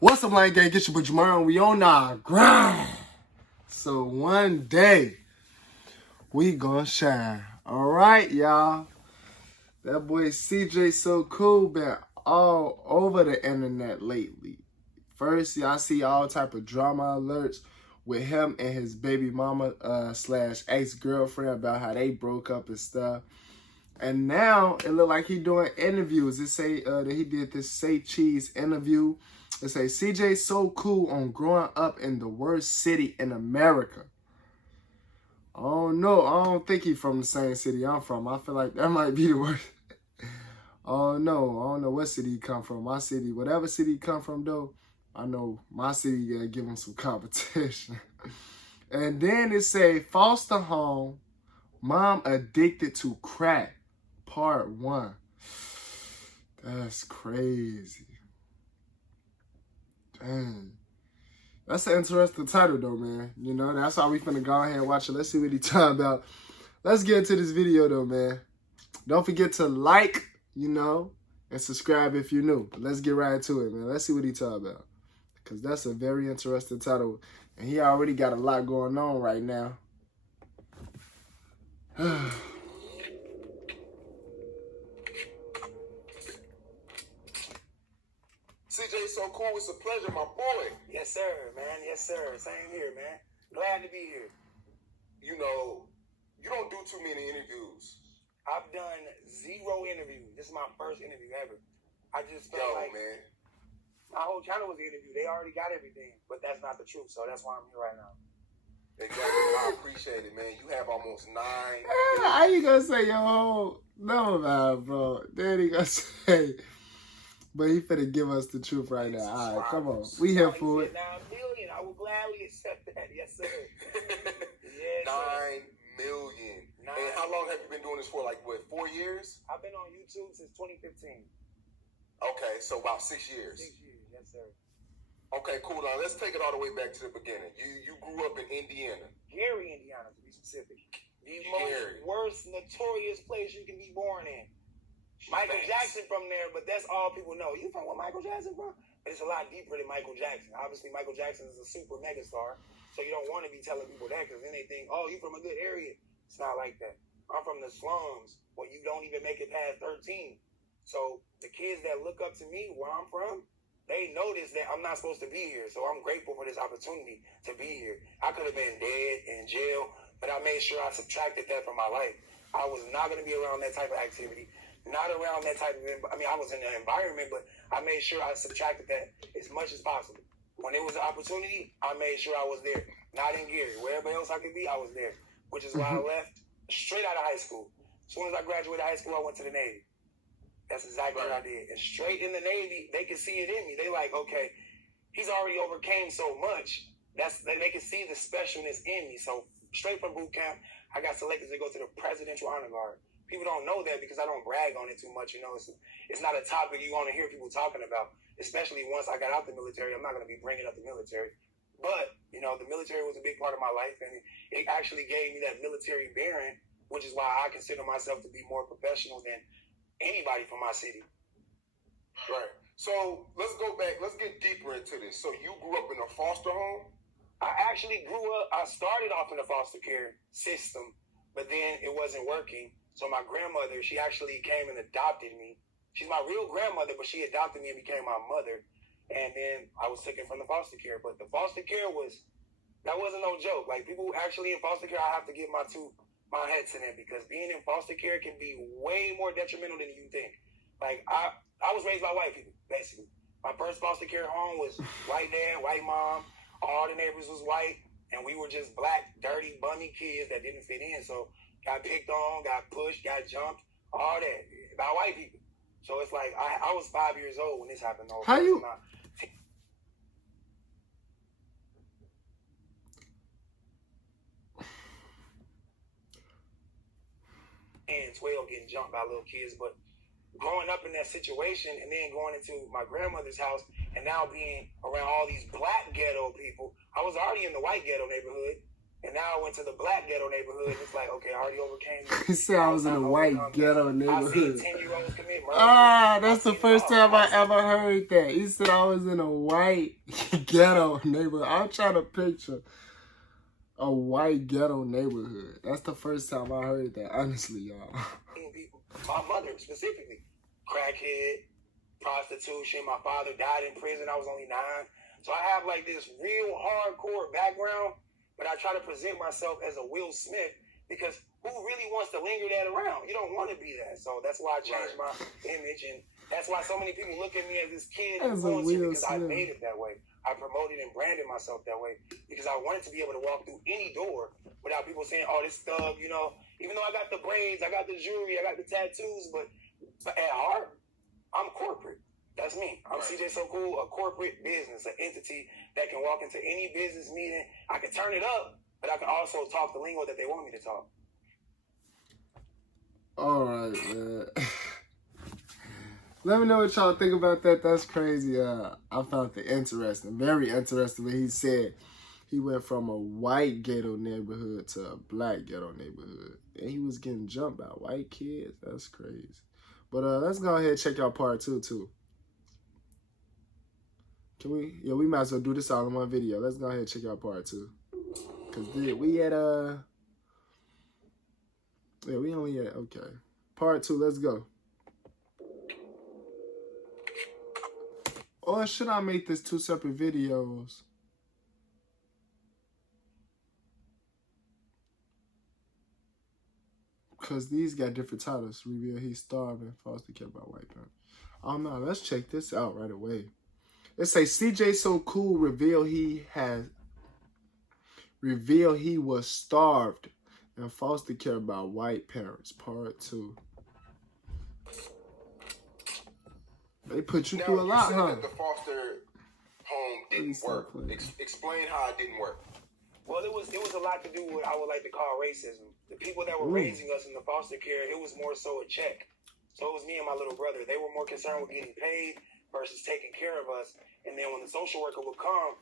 What's up, Line Gang? Get your boy Jamario, and we on our grind. So one day, we gonna shine. Alright, y'all. That boy CJ So Cool been all over the internet lately. First, y'all see all type of drama alerts with him and his baby mama slash ex-girlfriend about how they broke up and stuff. And now it look like he doing interviews. It say that he did this Say Cheese interview. It say CJ So Cool on growing up in the worst city in America. I don't know. I don't think he from the same city I'm from. I feel like that might be the worst. Oh no, I don't know what city he come from. My city, whatever city he come from though, I know my city gotta give him some competition. And then it say foster home, mom addicted to crack. Part 1. That's crazy. Dang. That's an interesting title though, man. You know, that's how we finna go ahead and watch it. Let's see what he talking about. Let's get into this video though, man. Don't forget to like, and subscribe if you're new. But let's get right into it, man. Let's see what he talking about. Because that's a very interesting title. And he already got a lot going on right now. CJ So Cool, it's a pleasure, my boy. Yes, sir, man. Yes, sir. Same here, man. Glad to be here. You know, you don't do too many interviews. I've done 0 interviews. This is my first interview ever. I just felt like man. my whole channel was an interview. They already got everything, but that's not the truth. So that's why I'm here right now. Exactly. I appreciate it, man. You have almost 9. How you gonna say your whole number, bro? Then he gonna say, but he finna give us the truth right now. All right, come on. We here for it. 9 million. I will gladly accept that. Yes, sir. Yes, 9 million. And how long have you been doing this for? Like, what, 4 years? I've been on YouTube since 2015. Okay, so about 6 years. 6 years, yes, sir. Okay, cool. Now, let's take it all the way back to the beginning. You grew up in Indiana. Gary, Indiana, to be specific. The most worst, notorious place you can be born in. Michael Jackson from there, but that's all people know. You from where Michael Jackson from? But it's a lot deeper than Michael Jackson. Obviously, Michael Jackson is a super megastar, so you don't want to be telling people that because then they think, oh, you from a good area. It's not like that. I'm from the slums where you don't even make it past 13. So the kids that look up to me where I'm from, they notice that I'm not supposed to be here. So I'm grateful for this opportunity to be here. I could have been dead in jail, but I made sure I subtracted that from my life. I was not going to be around that type of activity. Not around that type of, I was in the environment, but I made sure I subtracted that as much as possible. When it was an opportunity, I made sure I was there. Not in Gary. Wherever else I could be, I was there. Which is why I left straight out of high school. As soon as I graduated high school, I went to the Navy. That's exactly what I did. And straight in the Navy, they could see it in me. They like, okay, he's already overcame so much. They can see the specialness in me. So straight from boot camp, I got selected to go to the Presidential Honor Guard. People don't know that because I don't brag on it too much. It's not a topic you want to hear people talking about, especially once I got out the military. I'm not going to be bringing up the military. But, the military was a big part of my life, and it actually gave me that military bearing, which is why I consider myself to be more professional than anybody from my city. Right. So let's go back. Let's get deeper into this. So you grew up in a foster home? I started off in the foster care system, but then it wasn't working. So my grandmother, she actually came and adopted me. She's my real grandmother, but she adopted me and became my mother. And then I was taken from the foster care. But the foster care that wasn't no joke. Like, people actually in foster care, I have to give my head to them because being in foster care can be way more detrimental than you think. Like, I was raised by white people, basically. My first foster care home was white dad, white mom. All the neighbors was white. And we were just black, dirty, bummy kids that didn't fit in. So got picked on, got pushed, got jumped, all that by white people. So it's like I was 5 years old when this happened. How you? And 12 getting jumped by little kids, but growing up in that situation and then going into my grandmother's house and now being around all these black ghetto people, I was already in the white ghetto neighborhood, And now I went to the black ghetto neighborhood, and it's like, okay, I already overcame this. He said I was in a white ghetto neighborhood. I seen 10-year-olds commit murder. Ah, that's the first time I ever heard that. He said I was in a white ghetto neighborhood. I'm trying to picture a white ghetto neighborhood. That's the first time I heard that, honestly, y'all. My mother, specifically, crackhead, prostitution. My father died in prison. I was only 9. So I have like this real hardcore background, but I try to present myself as a Will Smith because who really wants to linger that around? You don't want to be that. So that's why I changed my image, and that's why so many people look at me as this kid influencer because I made it that way. I promoted and branded myself that way because I wanted to be able to walk through any door without people saying, oh, this thug, you know. Even though I got the braids, I got the jewelry, I got the tattoos, but at heart, I'm corporate. That's me. I'm CJ So Cool, a corporate business, an entity that can walk into any business meeting. I can turn it up, but I can also talk the lingo that they want me to talk. All right, man. Let me know what y'all think about that. That's crazy. I found it interesting. Very interesting what he said. He went from a white ghetto neighborhood to a black ghetto neighborhood. And he was getting jumped by white kids. That's crazy. But let's go ahead and check out part 2, too. Can we? Yeah, we might as well do this all in one video. Let's go ahead and check out part 2. Because we had yeah, we only had, okay. Part 2, let's go. Or should I make this 2 separate videos? Because these got different titles. Reveal he's starving, foster care by white parents. Oh no, let's check this out right away. It says CJ So Cool reveal he was starved and foster care by white parents. Part 2. They put you through a lot, huh? That the foster home didn't work. Explain how it didn't work. Well, it was a lot to do with what I would like to call racism. The people that were raising us in the foster care, it was more so a check. So it was me and my little brother. They were more concerned with getting paid versus taking care of us. And then when the social worker would come,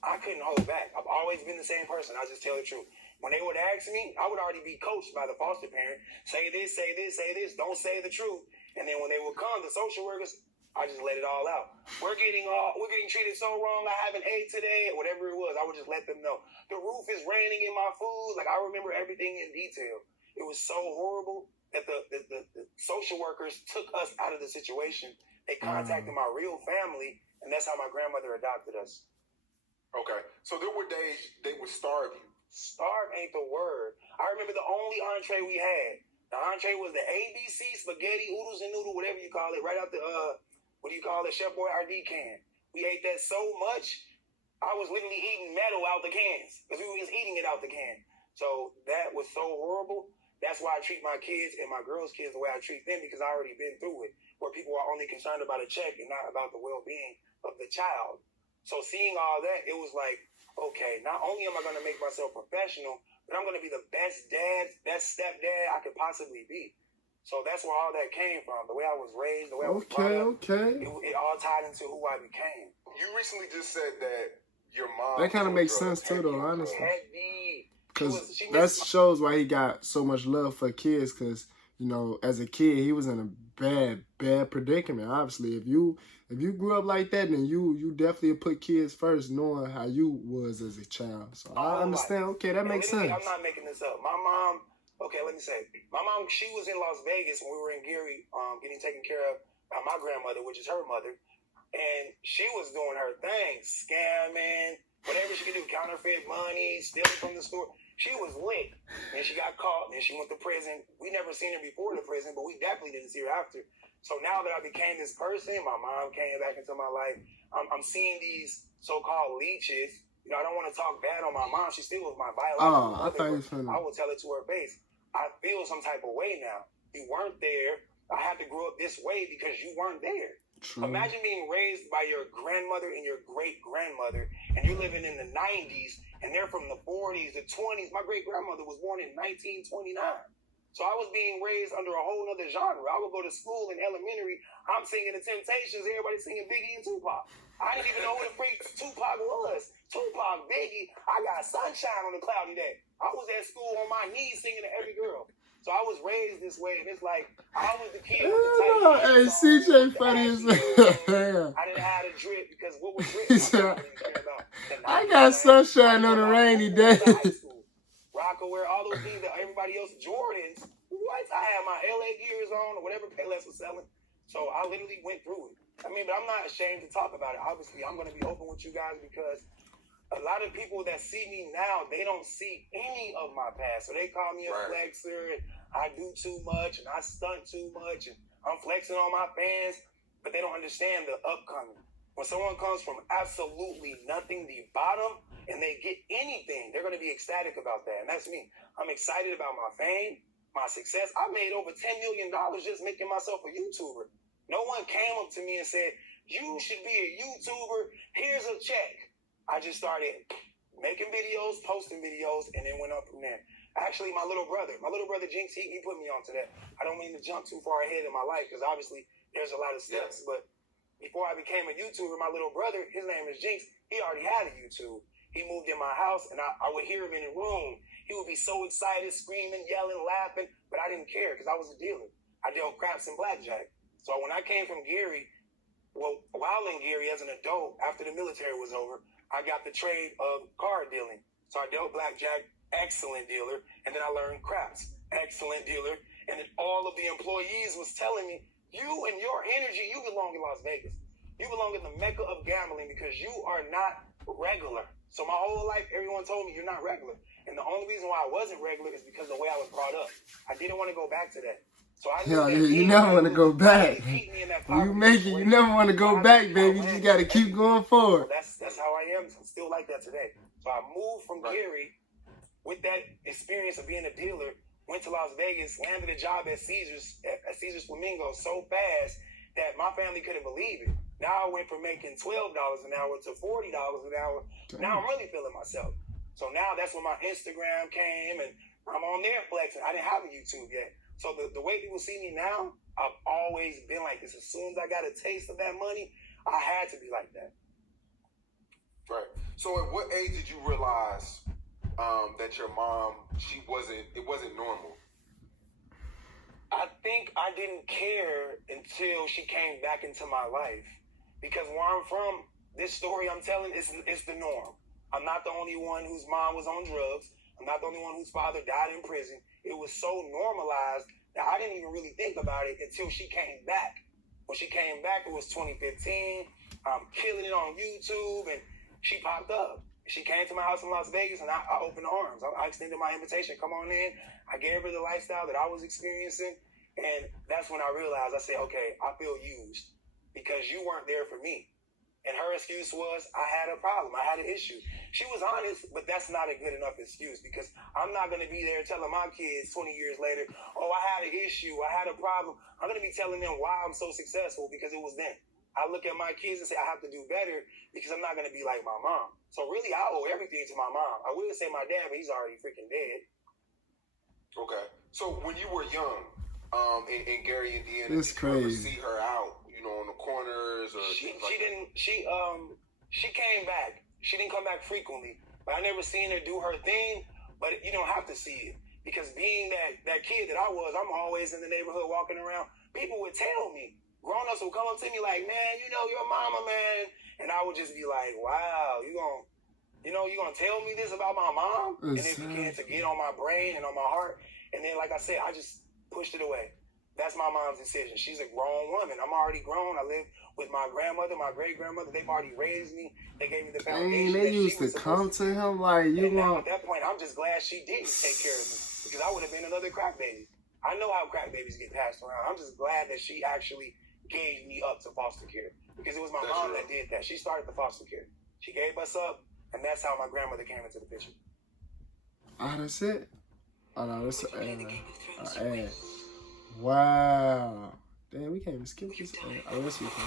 I couldn't hold back. I've always been the same person. I'll just tell the truth. When they would ask me, I would already be coached by the foster parent. Say this, say this, say this. Don't say the truth. And then when they would come, the social workers, I just let it all out. We're getting treated so wrong. I haven't ate today, whatever it was. I would just let them know. The roof is raining in my food. Like, I remember everything in detail. It was so horrible that the social workers took us out of the situation. They contacted my real family, and that's how my grandmother adopted us. Okay, so there were days they would starve you. Starve ain't the word. I remember the only entree we had. The entree was the ABC spaghetti, oodles and noodle, whatever you call it, right out the Chef Boyardee can. We ate that so much, I was literally eating metal out the cans because we were just eating it out the can. So that was so horrible. That's why I treat my kids and my girls' kids the way I treat them, because I already been through it, where people are only concerned about a check and not about the well-being of the child. So seeing all that, it was like, okay, not only am I going to make myself professional, but I'm going to be the best dad, best stepdad I could possibly be. So that's where all that came from. The way I was raised, the way I was brought up. It all tied into who I became. You recently just said that your mom... That kind of makes sense too, though, honestly. Because that shows why he got so much love for kids. Because, you know, as a kid, he was in a bad predicament. Obviously, if you grew up like that, then you definitely put kids first, knowing how you was as a child. So I understand. Okay, that makes sense. I'm not making this up. My mom, okay, let me say, my mom, she was in Las Vegas when we were in Gary, getting taken care of by my grandmother, which is her mother, and she was doing her thing, scamming, whatever she could do, counterfeit money, stealing from the store. She was lit, and she got caught, and she went to prison. We never seen her before the prison, but we definitely didn't see her after. So now that I became this person, my mom came back into my life. I'm seeing these so-called leeches. You know, I don't want to talk bad on my mom. She still was my biological mother. I will tell it to her face. I feel some type of way now. You weren't there. I had to grow up this way because you weren't there. True. Imagine being raised by your grandmother and your great-grandmother, and you're living in the 90s, and they're from the 40s, the 20s. My great-grandmother was born in 1929. So I was being raised under a whole other genre. I would go to school in elementary. I'm singing The Temptations. Everybody's singing Biggie and Tupac. I didn't even know who the freak Tupac was. Tupac, Biggie. I got sunshine on a cloudy day. I was at school on my knees singing to every girl. So I was raised this way, and it's like I was the kid with the tight. Hey, CJ funny as hell. I didn't have a drip because what was drip? I didn't really care about. I got sunshine on a rainy day. Rockaware, all those things that everybody else, Jordans. What? I had my LA gears on or whatever Payless was selling. So I literally went through it. I mean, but I'm not ashamed to talk about it. Obviously, I'm going to be open with you guys because a lot of people that see me now, they don't see any of my past. So they call me a flexer and I do too much and I stunt too much and I'm flexing on my fans, but they don't understand the upcoming. When someone comes from absolutely nothing, the bottom, and they get anything, they're going to be ecstatic about that. And that's me. I'm excited about my fame, my success. I made over $10 million just making myself a YouTuber. No one came up to me and said, you should be a YouTuber. Here's a check. I just started making videos, posting videos, and then went up from there. Actually, my little brother Jinx, he put me onto that. I don't mean to jump too far ahead in my life because obviously there's a lot of steps. But before I became a YouTuber, my little brother, his name is Jinx, he already had a YouTube. He moved in my house, and I would hear him in the room. He would be so excited, screaming, yelling, laughing, but I didn't care because I was a dealer. I dealt craps and blackjack. So when I came from Gary, well, while in Gary as an adult, after the military was over, I got the trade of card dealing. So I dealt blackjack, excellent dealer, and then I learned craps, excellent dealer. And then all of the employees was telling me, you and your energy, you belong in Las Vegas. You belong in the mecca of gambling because you are not regular. So my whole life, everyone told me you're not regular. And the only reason why I wasn't regular is because of the way I was brought up. I didn't want to go back to that. So I you never want to go back. When you make it, you never want to go back, baby. You just got to keep going forward. That's how I am. I'm still like that today. So I moved from Gary with that experience of being a dealer, went to Las Vegas, landed a job at Caesars Flamingo so fast that my family couldn't believe it. Now I went from making $12 an hour to $40 an hour. Now I'm really feeling myself. So now that's when my Instagram came and I'm on there flexing. I didn't have a YouTube yet. So the way people see me now, I've always been like this. As soon as I got a taste of that money, I had to be like that. Right. So at what age did you realize that your mom, it wasn't normal? I think I didn't care until she came back into my life. Because where I'm from, this story I'm telling is the norm. I'm not the only one whose mom was on drugs. I'm not the only one whose father died in prison. It was so normalized that I didn't even really think about it until she came back. When she came back, it was 2015. I'm killing it on YouTube, and she popped up. She came to my house in Las Vegas, and I opened the arms. I extended my invitation. Come on in. I gave her the lifestyle that I was experiencing, and that's when I realized, I said, okay, I feel used because you weren't there for me. And her excuse was, I had a problem. I had an issue. She was honest, but that's not a good enough excuse because I'm not going to be there telling my kids 20 years later, oh, I had an issue. I had a problem. I'm going to be telling them why I'm so successful because it was them. I look at my kids and say, I have to do better because I'm not going to be like my mom. So really, I owe everything to my mom. I would say my dad, but he's already freaking dead. Okay. So when you were young, in Gary, Indiana, it's crazy. You ever see her out, on the corners or she came back. She didn't come back frequently, but I never seen her do her thing. But you don't have to see it because being that kid that I was, I'm always in the neighborhood walking around. People would tell me, grown-ups would come up to me like, man, your mama, man, and I would just be like, wow, you gonna tell me this about my mom? And it began to get on my brain and on my heart. And then, like I said, I just pushed it away. That's my mom's decision. She's a grown woman. I'm already grown. I live with my grandmother, my great-grandmother. They've already raised me. They gave me the foundation. They used to come to him like, now, at that point, I'm just glad she didn't take care of me because I would have been another crack baby. I know how crack babies get passed around. I'm just glad that she actually gave me up to foster care because it was my mom that did that. She started the foster care. She gave us up, and that's how my grandmother came into the picture. That's it? Oh, no, that's ad. Wow. Damn, we can't even skip this. Oh, yes, we can.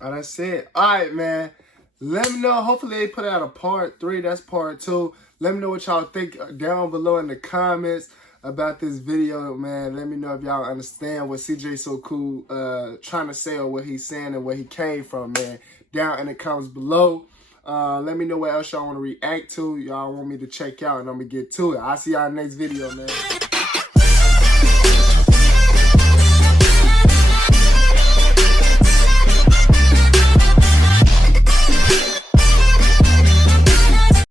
Oh, that's it. All right, man. Let me know. Hopefully, they put out a part 3. That's part 2. Let me know what y'all think down below in the comments. about this video, man. Let me know if y'all understand what CJ So Cool trying to say, or what he's saying and where he came from, man. Down in the comments below. Let me know what else y'all want to react to. Y'all want me to check out, and I'm going to get to it. I'll see y'all in the next video, man.